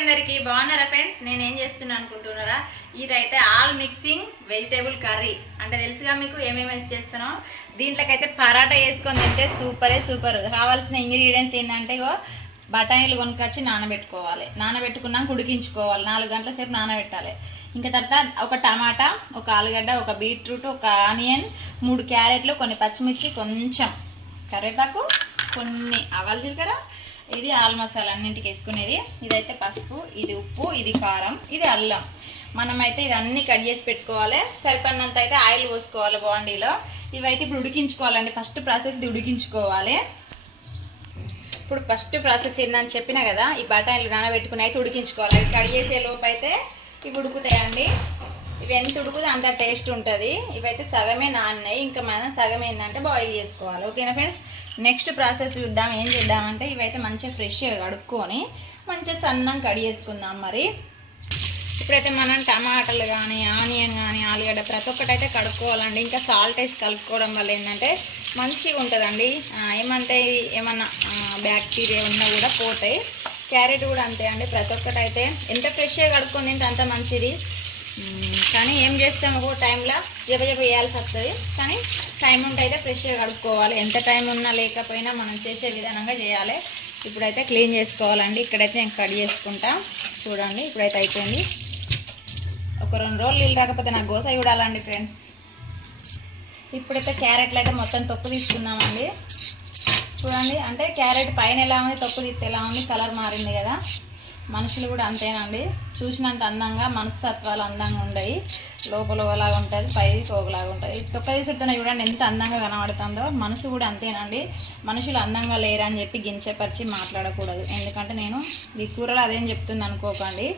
అందరికి బాగున్నారా ఫ్రెండ్స్? నేను ఏం చేస్తున్నాను అనుకుంటున్నారా? ఇదైతే ఆల్ మిక్సింగ్ వెజిటేబుల్ కర్రీ. అంటే తెలుసుగా మీకు ఏమేమి వేసి దీంట్లోకైతే పరాటా వేసుకొని తింటే సూపరే సూపర్. కావాల్సిన ఇంగ్రీడియంట్స్ ఏంటంటే ఇగో బఠానీలు కొనుక్కొచ్చి నానబెట్టుకోవాలి. నానబెట్టుకున్నాక ఉడికించుకోవాలి. నాలుగు గంటల సేపు నానబెట్టాలి. ఇంకా తర్వాత ఒక టమాటా ఒక ఆలుగడ్డ ఒక బీట్రూట్ ఒక ఆనియన్ మూడు క్యారెట్లు కొన్ని పచ్చిమిర్చి కొంచెం కరివేపాకు కొన్ని ఆవాలు జీలకర్ర ఇది ఆల్ మసాలా అన్నింటికి వేసుకునేది. ఇదైతే పసుపు ఇది ఉప్పు ఇది కారం ఇది అల్లం. మనమైతే ఇదన్నీ కట్ చేసి పెట్టుకోవాలి. సరిపడినంత అయితే ఆయిల్ పోసుకోవాలి బాండీలో. ఇవైతే ఇప్పుడు ఉడికించుకోవాలండి. ఫస్ట్ ప్రాసెస్ ఇది ఉడికించుకోవాలి. ఇప్పుడు ఫస్ట్ ప్రాసెస్ ఏందని చెప్పిన కదా ఈ బఠానీలు నానబెట్టుకుని అయితే ఉడికించుకోవాలి. అవి కట్ చేసే లోపు అయితే ఇవి ఉడుకుతాయండి. ఇవి ఎంత ఉడుకుతే అంత టేస్ట్ ఉంటుంది. ఇవైతే సగమే నాన్నాయి. ఇంకా మనం సగం ఏంటంటే బాయిల్ చేసుకోవాలి. ఓకేనా ఫ్రెండ్స్ నెక్స్ట్ ప్రాసెస్ చూద్దాం ఏం చేద్దామంటే ఇవైతే మంచిగా ఫ్రెష్గా కడుక్కొని మంచిగా సన్నం కడి చేసుకుందాం మరి. ఇప్పుడైతే మనం టమాటాలు కానీ ఆనియన్ కానీ ఆలుగడ్డ ప్రతి ఒక్కటి అయితే కడుక్కోవాలండి. ఇంకా సాల్ట్ వేసి కలుపుకోవడం వల్ల ఏంటంటే మంచిగా ఉంటుందండి. ఏమంటే ఏమన్నా బ్యాక్టీరియా ఉన్నా కూడా పోతాయి. క్యారెట్ కూడా అంతే అండి. ప్రతి ఒక్కటి అయితే ఎంత ఫ్రెష్గా కడుక్కొని తింటే అంత మంచిది. కానీ ఏం చేస్తాం ఒక టైంలో జప జప వేయాల్సి వస్తుంది. కానీ టైం ఉంటే అయితే ఫ్రెష్గా కడుక్కోవాలి. ఎంత టైం ఉన్నా లేకపోయినా మనం చేసే విధానంగా చేయాలి. ఇప్పుడైతే క్లీన్ చేసుకోవాలండి. ఇక్కడైతే నేను కట్ చేసుకుంటా. చూడండి ఇప్పుడైతే అయిపోయింది. ఒక రెండు రోజులు నీళ్ళు రాకపోతే నాకు గోస చూడాలండి ఫ్రెండ్స్. ఇప్పుడైతే క్యారెట్లు అయితే మొత్తం తొక్కు తీసుకుందామండి చూడండి అంటే క్యారెట్ పైన ఎలా ఉంది తొక్కు తీస్తే ఎలా ఉంది కలర్ మారింది కదా. మనుషులు కూడా అంతేనండి. చూసినంత అందంగా మనస్తత్వాలు అందంగా ఉండయి. లోపల ఒకలాగా ఉంటుంది పైకి ఒకలాగా ఉంటుంది. తొక్క తీసుకుంటున్న చూడండి ఎంత అందంగా కనబడుతుందో. మనసు కూడా అంతేనండి. మనుషులు అందంగా లేరని చెప్పి గించపరిచి మాట్లాడకూడదు. ఎందుకంటే నేను ఈ కూరలో అదేం చెప్తుంది అనుకోకండి.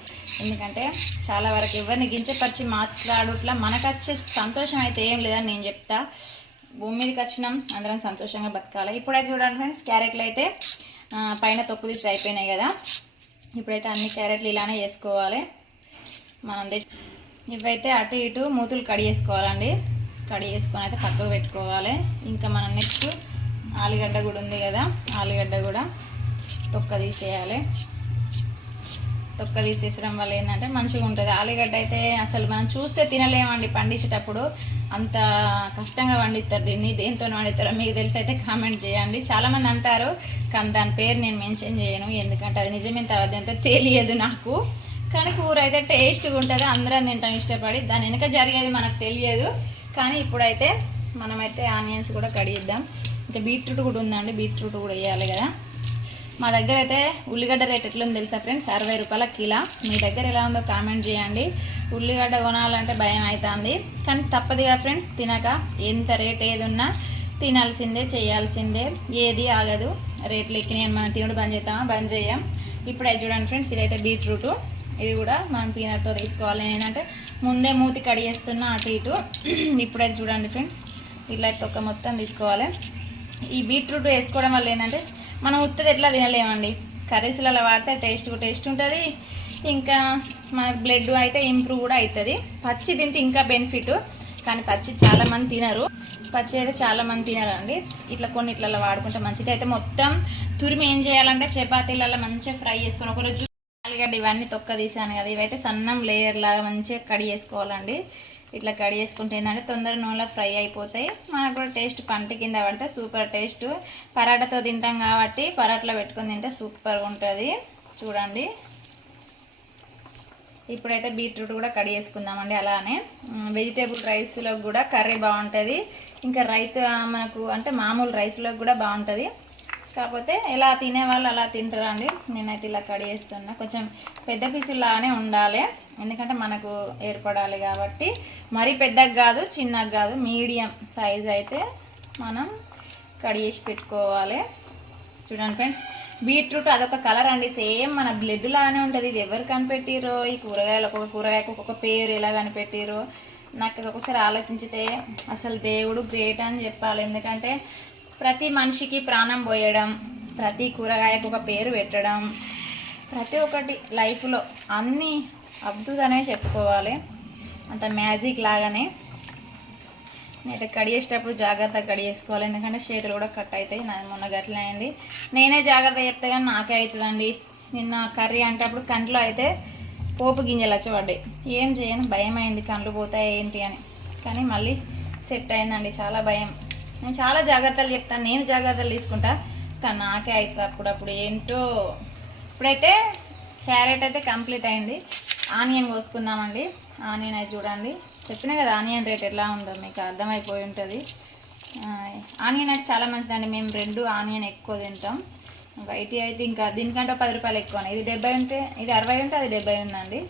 ఎందుకంటే చాలా వరకు ఎవరిని గించపరిచి మాట్లాడుట్లా మనకు వచ్చే సంతోషం అయితే ఏం లేదని నేను చెప్తా. భూమి మీదకి వచ్చినాం అందరం సంతోషంగా బతకాలి. ఇప్పుడైతే చూడండి ఫ్రెండ్స్ క్యారెట్లు అయితే పైన తొక్కు తీసి అయిపోయినాయి కదా. ఇప్పుడైతే అన్ని క్యారెట్లు ఇలానే వేసుకోవాలి. మనం ఇవైతే అటు ఇటు మూతులు కడి చేసుకోవాలండి. కడి చేసుకొని అయితే పక్కకు పెట్టుకోవాలి. ఇంకా మనం నెక్స్ట్ ఆలుగడ్డ కూడా ఉంది కదా ఆలుగడ్డ కూడా తొక్క తీసేయాలి. తొక్క తీసేసడం వల్ల ఏంటంటే మంచిగా ఉంటుంది. ఆలుగడ్డ అయితే అసలు మనం చూస్తే తినలేమండి పండించేటప్పుడు. అంత కష్టంగా వండిస్తారు దీన్ని దేంతో వండిస్తారో మీకు తెలిసి అయితే కామెంట్ చేయండి. చాలామంది అంటారు కానీ దాని పేరు నేను మెన్షన్ చేయను ఎందుకంటే అది నిజమే అదేంతో తెలియదు నాకు. కానీ కూర అయితే టేస్ట్గా ఉంటుంది అందరం తింటాం ఇష్టపడి. దాని వెనుక జరిగేది మనకు తెలియదు. కానీ ఇప్పుడైతే మనమైతే ఆనియన్స్ కూడా కడిగిద్దాం. ఇంకా బీట్రూట్ కూడా ఉందండి బీట్రూట్ కూడా వేయాలి కదా. మా దగ్గర అయితే ఉల్లిగడ్డ రేట్ ఎట్లుంది తెలుసా ఫ్రెండ్స్? అరవై రూపాయల కిలో. మీ దగ్గర ఎలా ఉందో కామెంట్ చేయండి. ఉల్లిగడ్డ కొనాలంటే భయం అవుతుంది కానీ తప్పదుగా ఫ్రెండ్స్ తినక. ఎంత రేట్ ఏది ఉన్నా తినాల్సిందే చేయాల్సిందే. ఏది ఆగదు. రేట్లు ఎక్కినాయి మనం తినడు బంద్ చేస్తామా బంద్ చేయం. ఇప్పుడు చూడండి ఫ్రెండ్స్ ఇదైతే బీట్రూట్. ఇది కూడా మనం పీనట్తో తీసుకోవాలి. ఏంటంటే ముందే మూతి కడిగేస్తున్నా అటు ఇటు. ఇప్పుడైతే చూడండి ఫ్రెండ్స్ ఇట్లా తొక్క మొత్తం తీసుకోవాలి. ఈ బీట్రూట్ వేసుకోవడం వల్ల ఏంటంటే మనం ఉత్తది ఎట్లా తినలేమండి. కర్రీస్లలో వాడితే టేస్ట్ టేస్ట్ ఉంటుంది. ఇంకా మనకు బ్లడ్ అయితే ఇంప్రూవ్ కూడా అవుతుంది పచ్చి తింటే ఇంకా బెనిఫిట్ కానీ పచ్చి చాలామంది తినరు. పచ్చి అయితే చాలామంది తినరండి. ఇట్లా కొన్ని ఇట్లా వాడుకుంటే మంచిది. అయితే మొత్తం తురిమి ఏం చేయాలంటే చపాతీలలో మంచిగా ఫ్రై చేసుకొని ఒకరోజు ఆలుగడ్డ ఇవన్నీ తొక్క తీసాను కదా. ఇవైతే సన్నం లేయర్ లాగా మంచిగా కడి చేసుకోవాలండి ఇట్లా కడి చేసుకుంటే ఏంటంటే తొందర నూనెలో ఫ్రై అయిపోతాయి. మనకు కూడా టేస్ట్ పంట కింద పడితే సూపర్ టేస్ట్. పరాటాతో తింటాం కాబట్టి పరాటలో పెట్టుకొని తింటే సూపర్గా ఉంటుంది. చూడండి. ఇప్పుడైతే బీట్రూట్ కూడా కడి చేసుకుందామండి అలానే. వెజిటేబుల్ రైస్లో కూడా కర్రీ బాగుంటుంది. ఇంకా రైతు మనకు అంటే మామూలు రైస్లో కూడా బాగుంటుంది. కాకపోతే ఎలా తినే వాళ్ళు అలా తింటారండి. నేనైతే ఇలా కడి చేస్తున్నా. కొంచెం పెద్ద పీసులానే ఉండాలి. ఎందుకంటే మనకు ఏర్పడాలి కాబట్టి. మరీ పెద్దగా కాదు చిన్నగా కాదు. మీడియం సైజ్ అయితే మనం కడి చేసి పెట్టుకోవాలి. చూడండి ఫ్రెండ్స్ బీట్రూట్ అదొక కలర్ అండి. సేమ్ మన బ్లడ్ లానే ఉంటుంది. ఇది ఎవరు కనిపెట్టిరో ఈ కూరగాయలు ఒక్కొక్క కూరగాయకు ఒక్కొక్క పేరు ఎలా కనిపెట్టిరో నాకు ఒకసారి ఆలోచించితే అసలు దేవుడు గ్రేట్ అని చెప్పాలి. ఎందుకంటే ప్రతి మనిషికి ప్రాణం పోయడం ప్రతి కూరగాయకు ఒక పేరు పెట్టడం ప్రతి ఒక్కటి లైఫ్లో అన్నీ అద్భుతనే చెప్పుకోవాలి. అంత మ్యాజిక్ లాగానే నేనైతే కడిగేసేటప్పుడు జాగ్రత్తగా కడిగేసుకోవాలి ఎందుకంటే చేతులు కూడా కట్ అవుతాయి. నా మొన్న గట్లే అయింది. నేనే జాగ్రత్త చెప్తే కానీ నాకే అవుతుందండి. నిన్న కర్రీ అంటే అప్పుడు కంట్లో అయితే పోపు గింజలు వచ్చేవాడి ఏం చేయను? భయం అయింది కండ్లు పోతాయి ఏంటి అని. కానీ మళ్ళీ సెట్ అయిందండి. చాలా భయం. నేను చాలా జాగ్రత్తలు చెప్తాను నేను జాగ్రత్తలు తీసుకుంటా. కానీ నాకే అవుతుంది అప్పుడప్పుడు ఏంటో. ఇప్పుడైతే క్యారెట్ అయితే కంప్లీట్ అయింది. ఆనియన్ కోసుకుందామండి ఆనియన్ అయితే చూడండి. చెప్పినా కదా ఆనియన్ రేట్ ఎలా ఉందో మీకు అర్థమైపోయి ఉంటుంది. ఆనియన్ అయితే చాలా మంచిదండి. మేము రెండు ఆనియన్ ఎక్కువ తింటాం. వైట్ అయితే ఇంకా దీనికంటే పది రూపాయలు ఎక్కువ ఇది డెబ్బై ఉంటే ఇది అరవై ఉంటే అది డెబ్బై ఉందండి.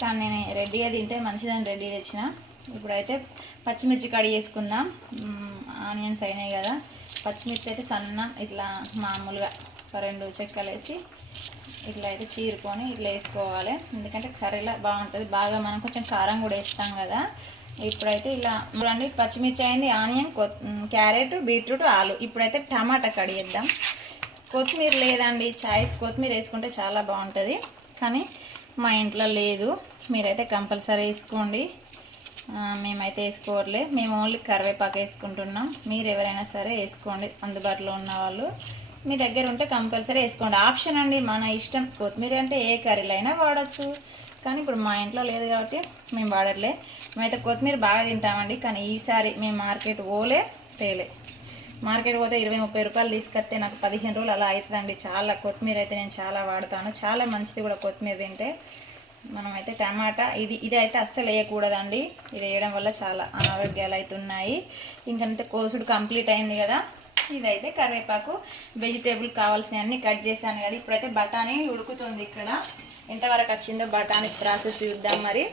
కానీ నేను రెడీగా తింటే మంచిదని రెడీ తెచ్చిన. ఇప్పుడైతే పచ్చిమిర్చి కడి చేసుకుందాం. ఆనియన్స్ అయినాయి కదా. పచ్చిమిర్చి అయితే సన్న ఇట్లా మామూలుగా ఒక రెండు చెక్కలు వేసి ఇట్లా అయితే చీరుకొని ఇట్లా వేసుకోవాలి. ఎందుకంటే కర్రీలా బాగుంటుంది. బాగా మనం కొంచెం కారం కూడా వేస్తాం కదా. ఇప్పుడైతే ఇలా చూడండి పచ్చిమిర్చి అయింది ఆనియన్ కొత్ క్యారెట్ బీట్రూట్ ఆలు. ఇప్పుడైతే టమాటా కడిగేద్దాం కొత్తిమీర లేదండి. చాయిస్ కొత్తిమీర వేసుకుంటే చాలా బాగుంటుంది. కానీ మా ఇంట్లో లేదు. మీరైతే కంపల్సరీ వేసుకోండి. మేమైతే వేసుకోవట్లే. మేము ఓన్లీ కరివేపాకు వేసుకుంటున్నాం. మీరు ఎవరైనా సరే వేసుకోండి అందుబాటులో ఉన్న వాళ్ళు. మీ దగ్గర ఉంటే కంపల్సరీ వేసుకోండి. ఆప్షన్ అండి మన ఇష్టం కొత్తిమీర అంటే ఏ కర్రీలో అయినా వాడచ్చు. కానీ ఇప్పుడు మా ఇంట్లో లేదు కాబట్టి మేము వాడట్లే. మేమైతే కొత్తిమీర బాగా తింటామండి కానీ ఈసారి మేము మార్కెట్ పోలే తేలే. మార్కెట్ పోతే ఇరవై ముప్పై రూపాయలు తీసుకొస్తే నాకు పదిహేను రోజులు అలా అవుతుందండి. చాలా కొత్తిమీర అయితే నేను చాలా వాడతాను. చాలా మంచిది కూడా కొత్తిమీర తింటే. మనమైతే టమాటా. ఇది ఇది అయితే అస్సలు వేయకూడదండి. ఇది వేయడం వల్ల చాలా అనారోగ్యాలు అవుతున్నాయి ఇంకంతే కోసుడు కంప్లీట్ అయింది కదా. ఇదైతే కరివేపాకు వెజిటేబుల్ కావాల్సినవన్నీ కట్ చేశాను కదా. ఇప్పుడైతే బఠానీ ఉడుకుతుంది ఇక్కడ. ఎంతవరకు వచ్చిందో బఠానీ ప్రాసెస్ చూద్దాం మరి.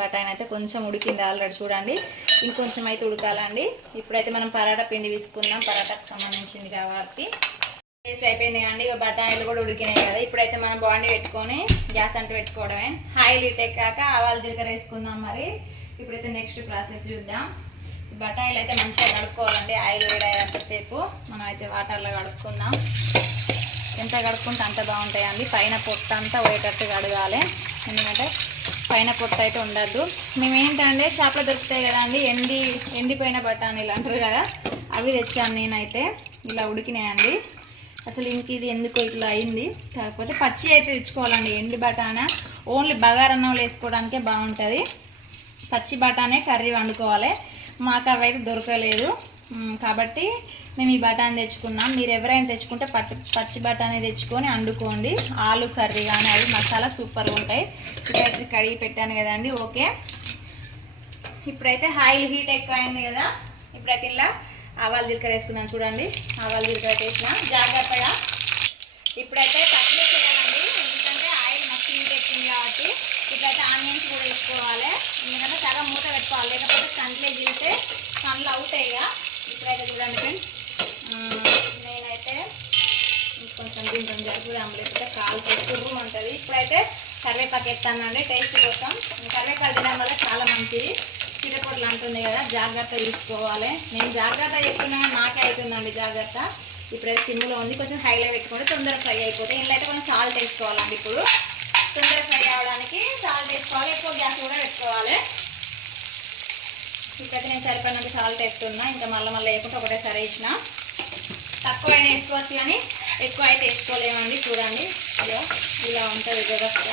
బఠానీ అయితే కొంచెం ఉడికింది ఆల్రెడీ చూడండి. ఇంకొంచెం అయితే ఉడకాలండి. ఇప్పుడైతే మనం పరాటా పిండి తీసుకుందాం. పరాటాకు సంబంధించింది కాబట్టి. టేస్ట్ అయిపోయింది అండి. ఇక బఠానీలు కూడా ఉడికినాయి కదా. ఇప్పుడైతే మనం బాండి పెట్టుకొని గ్యాస్ అంటూ పెట్టుకోవడమే. ఆయిల్ ఇటెక్కాక ఆవాలు జీలకర్ర వేసుకుందాం మరి. ఇప్పుడైతే నెక్స్ట్ ప్రాసెస్ చూద్దాం. ఈ బఠానీలు అయితే మంచిగా కడుక్కోవాలండి. ఆయిల్ వేడయ్యేంతసేపు మనం అయితే వాటర్లో కడుక్కుందాం. ఎంత కడుక్కుంటే అంత బాగుంటాయండి పైన పొట్ట అంతా పోయేటట్టు కడగాలి. ఎందుకంటే పైన పొట్ట అయితే ఉండద్దు. మేము ఏంటంటే షాప్లో దొరుకుతాయి కదా అండి. ఎండి ఎండిపోయిన బఠానీలు అంటారు కదా. అవి తెచ్చాను నేనైతే. ఇలా ఉడికినాయండి. అసలు ఇంక ఇది ఎందుకు ఇట్లా అయింది. కాకపోతే పచ్చి అయితే తెచ్చుకోవాలండి. ఎండి బఠానా. ఓన్లీ బగారన్నంలో వేసుకోవడానికే బాగుంటుంది. పచ్చి బఠానే కర్రీ వండుకోవాలి. మాకు అవి అయితే దొరకలేదు కాబట్టి మేము ఈ బఠానీ తెచ్చుకున్నాం. మీరు ఎవరైనా తెచ్చుకుంటే పట్టు పచ్చి బఠానీ తెచ్చుకొని వండుకోండి. ఆలు కర్రీ కానీ అవి మసాలా సూపర్గా ఉంటాయి. ఇప్పుడైతే కడిగి పెట్టాను కదండి. ఓకే. ఇప్పుడైతే ఆయిల్ హీట్ ఎక్కువ అయింది కదా. ఇప్పుడైతే ఇలా ఆవాలు జీలకర్ర వేసుకున్నాను చూడండి. ఆవాలు జీలకర్ర వేసిన జాగ్రత్తగా. ఇప్పుడైతే పచ్చిమిర్చి వేయాలండి ఎందుకంటే ఆయిల్ మస్తు నీట్ ఎక్కింది కాబట్టి ఇప్పుడైతే ఆనియన్స్ కూడా వేసుకోవాలి. ఎందుకంటే సగం మూత పెట్టుకోవాలి. లేకపోతే కంట్లో గిలితే కండ్లు అవుతాయి ఇక ఇప్పుడైతే చూడండి ఫ్రెండ్స్. నేనైతే కొంచెం దీంతో జరుపుదాం లేకపోతే కాలు కుర్రం ఉంటుంది. ఇప్పుడైతే కరివేపాకు ఎత్తానండి టేస్ట్ కోసం. కరివేపాకు తినడం వల్ల చాలా మంచిది. చిరపొట్లు అంటుంది కదా జాగ్రత్త తీసుకోవాలి. నేను జాగ్రత్త చేస్తున్నా నాకే అవుతుందండి జాగ్రత్త. ఇప్పుడైతే సిమ్లో ఉంది కొంచెం హైలో పెట్టుకుంటే తొందరగా ఫ్రై అయిపోతాయి. ఇంట్లో అయితే కొంచెం సాల్ట్ వేసుకోవాలండి ఇప్పుడు. తొందరగా ఫ్రై అవ్వడానికి సాల్ట్ వేసుకోవాలి ఎక్కువ గ్యాస్ కూడా పెట్టుకోవాలి. ఇప్పుడైతే నేను సరిపడినంత సాల్ట్ వేస్తున్నా ఇంకా మళ్ళీ మళ్ళీ వేయకుండా ఒకటేసారి వేసిన. తక్కువ అయినా వేసుకోవచ్చు కానీ ఎక్కువ అయితే వేసుకోలేమండి చూడండి. ఇలా ఇలా ఉంటుంది వ్యవస్థ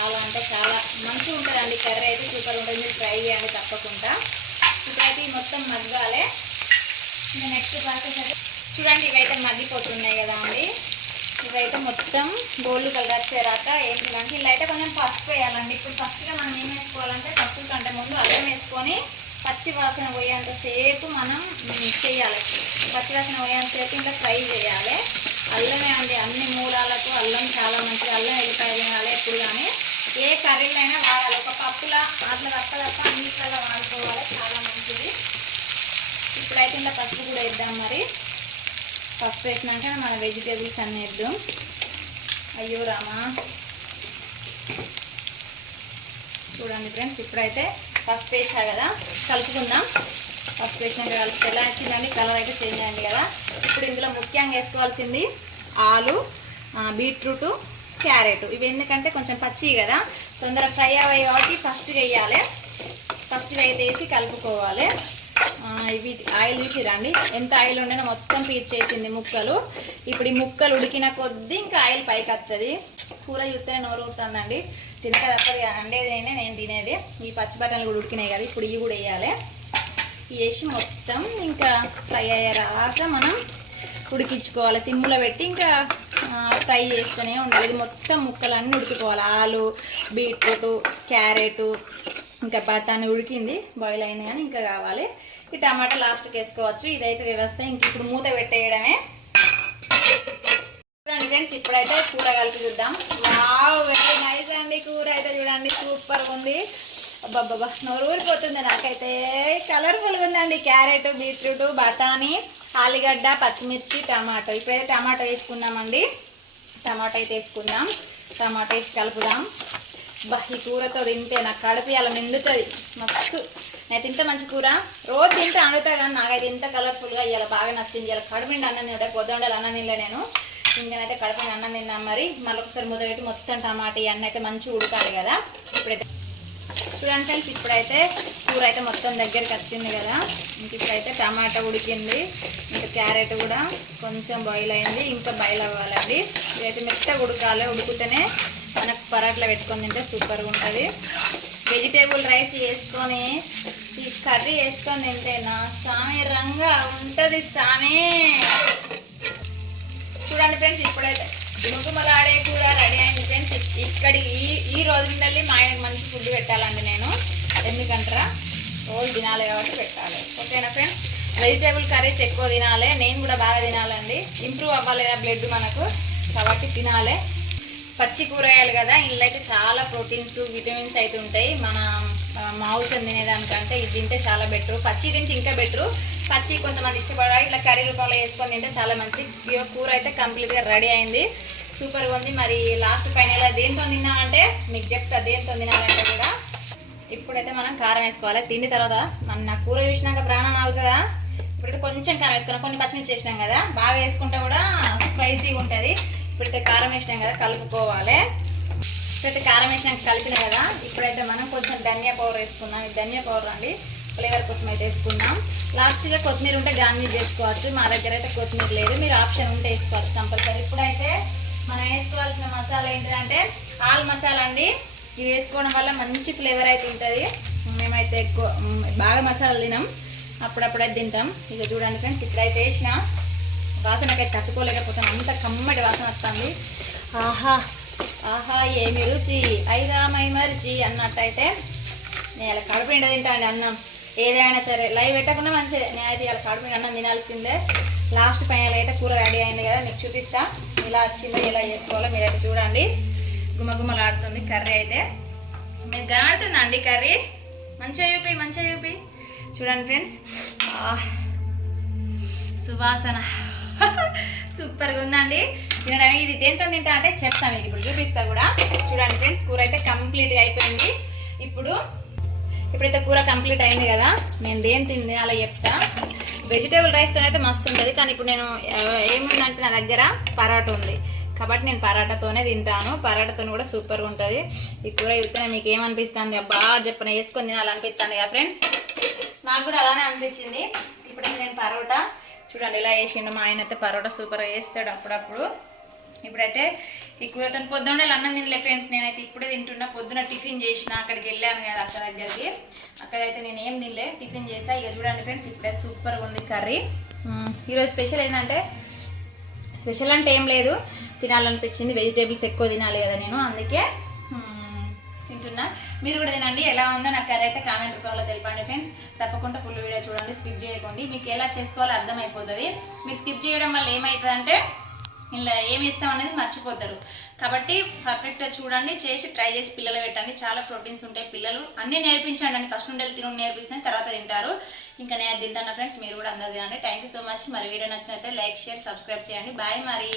చాలా అంటే చాలా మంచిగా ఉంటుందండి. కర్రీ అయితే సూపర్ ఉంటుంది. మీరు ట్రై చేయండి తప్పకుండా. ఇప్పుడైతే ఈ మొత్తం మగ్గాలే. నెక్స్ట్ ప్రాసెస్ అయితే చూడండి ఇవైతే మగ్గిపోతున్నాయి కదా అండి. ఇవైతే మొత్తం గోల్డ్ కలర్ వచ్చేరాక ఏంటంటే ఇలా అయితే కొంచెం పసుపు వేయాలండి. ఇప్పుడు ఫస్ట్గా మనం ఏం వేసుకోవాలంటే పసుపు కంటే ముందు అల్లం వేసుకొని పచ్చి వాసన పోయేంత సేపు మనం చేయాలి. పచ్చి వాసన పోయేంత సేపు ఇంకా ఫ్రై చేయాలి. అల్లమే అండి. అన్ని మూలాలకు అల్లం చాలా మంచిది. అల్లం వెళ్ళిపోయి తినాలి ఎప్పుడు కానీ. ఏ కర్రీలైనా వాడాలి. ఒక పప్పులా అట్లా తప్ప తప్ప అన్నిట్లలో వాడుకోవాలి. చాలా మంచిది. ఇప్పుడైతే ఇలా పసుపు కూడా వేద్దాం మరి. పసుపు వేసినాక మన వెజిటేబుల్స్ అన్నీ వేద్దాం. అయ్యో రామా. చూడండి ఫ్రెండ్స్ ఇప్పుడైతే పసుపు వేసా కదా కలుపుకుందాం. పసుపు వేసినాక కలిపి ఎలా వచ్చిందండి? కలర్ అయితే చేంజ్ అయింది కదా. ఇప్పుడు ఇందులో ముఖ్యంగా వేసుకోవాల్సింది ఆలు బీట్రూటు క్యారెట్. ఇవి ఎందుకంటే కొంచెం పచ్చి కదా. తొందర ఫ్రై అవ్వాయి కాబట్టి ఫస్ట్ వేయాలి. ఫస్ట్ అయితే వేసి కలుపుకోవాలి. ఇవి ఆయిల్ చూసి రండి. ఎంత ఆయిల్ ఉండేనో మొత్తం పీర్చేసింది ముక్కలు. ఇప్పుడు ఈ ముక్కలు ఉడికిన కొద్దీ ఇంకా ఆయిల్ పైకి వస్తుంది కూర చూస్తేనే నోరు ఉంటుందండి తినక తప్పదు అండేదేనే నేను తినేది. ఈ పచ్చి బట్టలు కూడా ఉడికినాయి కదా ఇప్పుడు ఇవి కూడా వేయాలి. వేసి మొత్తం ఇంకా ఫ్రై అయ్యేరాక మనం ఉడికించుకోవాలి. సిమ్లో పెట్టి ఇంకా ఫ్రై చేస్తూనే ఉండాలి. ఇది మొత్తం ముక్కలన్నీ ఉడికిపోవాలి. ఆలు బీట్రూట్ క్యారెట్ ఇంకా బఠానీ ఉడికింది. బాయిల్ అయింది కానీ ఇంకా కావాలి. ఈ టమాటా లాస్ట్కి వేసుకోవచ్చు. ఇదైతే వ్యవస్థ. ఇంక ఇప్పుడు మూత పెట్టేయడమే. చూడండి ఫ్రెండ్స్ ఇప్పుడైతే కూర కలిపి చూద్దాం. వావ్ వెరీ నైస్ అండి కూర అయితే చూడండి. సూపర్ ఉంది. అబ్బాబ్బా నోరు ఊరిపోతుంది నాకైతే. కలర్ఫుల్గా ఉందండి. క్యారెట్ బీట్రూట్ బఠానీ. ఆలుగడ్డ పచ్చిమిర్చి టమాటో. ఇప్పుడైతే టమాటో వేసుకుందామండి. టమాటో అయితే వేసుకుందాం. టమాటో వేసి కలుపుదాం. బా ఈ కూరతో తింటే నాకు కడుపు అలా నిండుతుంది. మస్తు. నేను తింటే మంచి కూర. రోజు తింటే అడుగుతా కానీ నాకైతే ఇంత కలర్ఫుల్గా ఇవాళ బాగా నచ్చింది. ఇలా కడుపు నిండి అన్నం తింటే పొద్దుండాలి అన్నం తినలే నేను. ఇంకనైతే కడుపు అన్నం తిన్నాం మరి. మళ్ళీ ఒకసారి ముద్దపెట్టి మొత్తం టమాటా ఇవన్నీ అయితే మంచిగా ఉడకాలి కదా. ఇప్పుడైతే చూడండి ఫ్రెండ్స్ ఇప్పుడైతే కూర అయితే మొత్తం దగ్గరికి వచ్చింది కదా. ఇంక ఇప్పుడైతే టమాటా ఉడికింది. ఇంకా క్యారెట్ కూడా కొంచెం బాయిల్ అయింది. ఇంకా బాయిల్ అవ్వాలండి. ఇదైతే మెత్తగా ఉడకాలి. ఉడికితేనే మనకు పరాట్లో పెట్టుకొని తింటే సూపర్గా ఉంటుంది. వెజిటేబుల్ రైస్ వేసుకొని ఈ కర్రీ వేసుకొని తింటే నా సామే రంగా ఉంటుంది సామే. చూడండి ఫ్రెండ్స్ ఇప్పుడైతే గుమగుమలాడే కూర రెడీ అయింది ఫ్రెండ్స్. ఇక్కడ ఈ ఈ రోజు నుండి మా ఆయనకు మంచి ఫుడ్ పెట్టాలండి నేను. ఎందుకంటారా? రోజు తినాలి కాబట్టి పెట్టాలి. ఓకేనా ఫ్రెండ్స్ వెజిటేబుల్ కర్రీస్ ఎక్కువ తినాలి. నేను కూడా బాగా తినాలండి. ఇంప్రూవ్ అవ్వాలి కదా బ్లడ్ మనకు. కాబట్టి తినాలి. పచ్చి కూరగాయలు కదా. ఇందులో అయితే చాలా ప్రోటీన్స్ విటమిన్స్ అయితే ఉంటాయి. మన ఆ, మాంసం తినేదానికంటే ఇది తింటే చాలా బెటర్ పచ్చి తింటే ఇంకా బెటరు పచ్చి కొంతమంది ఇష్టపడాలి ఇట్లా కర్రీ రూపంలో వేసుకొని తింటే చాలా మంచిది. కూర అయితే కంప్లీట్గా రెడీ అయింది. సూపర్గా ఉంది. మరి లాస్ట్ ఫైనల్ దేంతో తిన్నామంటే మీకు చెప్తా. దేంతో తినాలంటే కూడా ఇప్పుడైతే మనం కారం వేసుకోవాలి. తిండి తర్వాత మన నా కూర చూసినాక ప్రాణం ఆగుతుందా? ఇప్పుడైతే కొంచెం కారం వేసుకున్నాం కొన్ని పచ్చిమిర్చి వేసినాం కదా బాగా వేసుకుంటే కూడా స్పైసీగా ఉంటుంది. ఇప్పుడైతే కారం వేసినాం కదా కలుపుకోవాలి. ఇప్పుడైతే కారం వేసినాక కలిపినాం కదా ఇప్పుడైతే మనం కొంచెం ధనియా పౌడర్ వేసుకున్నాం ఇది ధనియా పౌడర్ అండి ఫ్లేవర్ కోసం అయితే వేసుకున్నాం లాస్ట్గా కొత్తిమీర ఉంటే గార్నిష్ చేసుకోవచ్చు. మా దగ్గర అయితే కొత్తిమీర లేదు. మీరు ఆప్షన్ ఉంటే వేసుకోవచ్చు కంపల్సరీ. ఇప్పుడైతే మనం వేసుకోవాల్సిన మసాలా ఏంటంటే ఆల్ మసాలా అండి. ఇది వేసుకోవడం వల్ల మంచి ఫ్లేవర్ అయితే ఉంటుంది. మేమైతే ఎక్కువ బాగా మసాలా తినాం అప్పుడప్పుడైతే తింటాం. ఇక చూడండి ఫ్రెండ్స్ ఇక్కడైతే వేసిన వాసనకైతే తట్టుకోలేకపోతాం. అంత కమ్మటి వాసన వస్తుంది. ఆహా ఆహా ఏమి రుచి. ఐరామై మరిచి అన్నట్టయితే నేను ఇలా కడుపు తింటాను అన్నం. ఏదైనా సరే లైవ్ పెట్టకుండా మంచిదే. నేనైతే ఇలా కడుపుండ అన్నం తినాల్సిందే. లాస్ట్ ఫైనల్ అయితే కూర రెడీ అయింది కదా మీకు చూపిస్తా. ఇలా వచ్చిందో ఎలా చేసుకోవాలో మీరైతే చూడండి. గుమగుమలాడుతుంది కర్రీ అయితే. మీకు కనబడుతుందా అండి కర్రీ? మంచిగా చూపి మంచిగా చూపి. చూడండి ఫ్రెండ్స్. సువాసన. సూపర్గా ఉందండి. తినడానికి ఇది దేంతో తింటా అంటే చెప్తాను మీకు. ఇప్పుడు చూపిస్తా కూడా. చూడండి ఫ్రెండ్స్ కూర అయితే కంప్లీట్గా అయిపోయింది. ఇప్పుడు ఇప్పుడైతే కూర కంప్లీట్ అయింది కదా నేను దేని తింది అలా చెప్తా. వెజిటేబుల్ రైస్తో అయితే మస్తు ఉంటుంది కానీ ఇప్పుడు నేను ఏముందంటే నా దగ్గర పరాట ఉంది. కాబట్టి నేను పరాటాతోనే తింటాను. పరాటాతో కూడా సూపర్గా ఉంటుంది. ఈ కూర చూస్తే మీకు ఏమనిపిస్తుంది? అబ్బా చెప్పిన వేసుకొని తినాలనిపిస్తుంది కదా ఫ్రెండ్స్? నాకు కూడా అలానే అనిపించింది. ఇప్పుడైతే నేను పరోటా. చూడండి ఇలా వేసిండు మా ఆయన అయితే పరోటా సూపర్గా వేస్తాడు అప్పుడప్పుడు. ఇప్పుడైతే ఈ కూరతో పొద్దున్న అన్నం తినలే ఫ్రెండ్స్. నేనైతే ఇప్పుడే తింటున్నా. పొద్దున టిఫిన్ చేసిన అక్కడికి వెళ్ళాను కదా అక్క దగ్గరికి. అక్కడైతే నేను ఏం తినలే టిఫిన్ చేసా. ఇక చూడండి ఫ్రెండ్స్ ఇప్పుడే సూపర్గా ఉంది కర్రీ. ఈరోజు స్పెషల్ ఏంటంటే స్పెషల్ అంటే ఏం లేదు. తినాలనిపించింది. వెజిటేబుల్స్ ఎక్కువ తినాలి కదా నేను. అందుకే తింటున్నా. మీరు కూడా తినండి. ఎలా ఉందో నాకు కర్రీ అయితే కామెంట్ రూపంలో తెలిపండి ఫ్రెండ్స్ తప్పకుండా ఫుల్ వీడియో చూడండి. స్కిప్ చేయకండి. మీకు ఎలా చేసుకోవాలో అర్థమైపోతుంది. మీరు స్కిప్ చేయడం వల్ల ఏమవుతుందంటే ఇలా ఏమి ఇస్తాం అనేది మర్చిపోతారు. కాబట్టి పర్ఫెక్ట్గా చూడండి. చేసి ట్రై చేసి పిల్లలు పెట్టండి. చాలా ప్రోటీన్స్ ఉంటాయి పిల్లలు. అన్నీ నేర్పించండి అని ఫస్ట్ నుండి తిను నేర్పిస్తే తర్వాత తింటారు. ఇంకా నేను తింటాను ఫ్రెండ్స్ మీరు కూడా అందరు తినండి. థ్యాంక్ యూ సో మచ్ మరి వీడియో నచ్చినట్లయితే లైక్ షేర్ సబ్స్క్రైబ్ చేయండి. బాయ్ మరి.